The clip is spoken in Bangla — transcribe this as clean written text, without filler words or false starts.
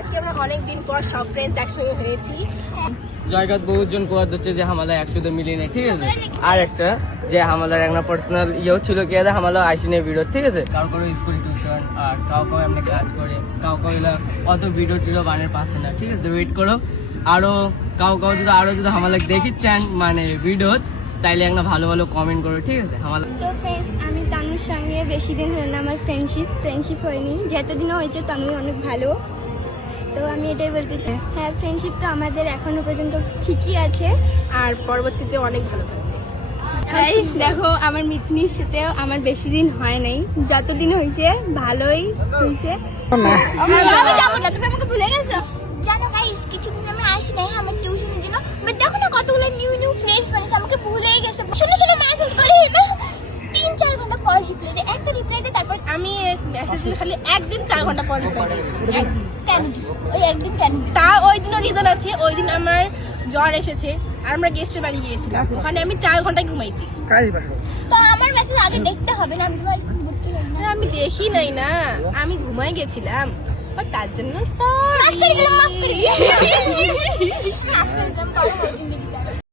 আজকে আমরা অনেকদিন পর সব ফ্রেন্ডস একসঙ্গে হয়েছি। জায়গাত বহুজন কোয়াদ হচ্ছে যে হামালা একসাথে মিলি নেই, ঠিক আছে। আর একটা যে হামালার একটা পার্সোনাল ইয়েও ছিল কি আছে, হামালা আইসিনে ভিডিও, ঠিক আছে। কাউ কারো স্কুল টিউশন আর কাউ কাউ এমনি কাজ করে, কাউ কাউ এলা অত ভিডিও টিডিও বানের পাচ্ছে না, ঠিক আছে। ওয়েট করো আরো কাউ কাউ যদি হামালা দেখিচ্ছেন মানে ভিডিও, তাইলে একটা ভালো ভালো কমেন্ট করো, ঠিক আছে। হামালা তো ফ্রেন্ডস, আমি তানুর সঙ্গে বেশি দিন হলো না আমার ফ্রেন্ডশিপ হয়নি, যতদিনও হয়েছে তানু অনেক ভালো। তো আমি এটাই বলতে চাই, হ্যাঁ ফ্রেন্ডশিপ তো আমাদের এখনো পর্যন্ত ঠিকই আছে আর পরবর্তীতে অনেক ভালো থাকবে। গাইস দেখো, আমার মিটনির সাথেও আমার বেশি দিন হয় নাই, যতদিন হয়েছে ভালোই হয়েছে। আমি যাবো না, তুমি আমাকে ভুলে গেছো। জানো গাইস, কিছুদিন আমি আসি নাই আমার টিউশনের জন্য, বাট দেখো না কতগুলো নিউ ফ্রেন্ডস বানিয়েছে, আমাকে ভুলেই গেছে। শুনে শুনে মেসেজ করে না 3-4 ঘন্টা পর রিপ্লাই দেয়, একটা রিপ্লাই দেয়, তারপর আমি মেসেজের খালি একদিন 4 ঘন্টা পর রিপ্লাই দিয়েছি। একদিন কেন দিস, ওই একদিন কেন দিস? তা ওই দিনও রিজন আছে। ওই দিন আমার জ্বর এসেছে আর আমরা গেস্টের বাড়ি গিয়েছিলাম, ওখানে আমি 4 ঘন্টা ঘুমাইছি। তো আমার মেসেজ আগে দেখতে হবে না, আমি তোমার বুঝতে পারি না। আমি দেখি নাই না, আমি ঘুমাই গেছিলাম, আর তার জন্য মাফ করে দিলাম, মাফ করে দিলাম। সরি। মাফ করে দিলাম, কারণ ওই দিন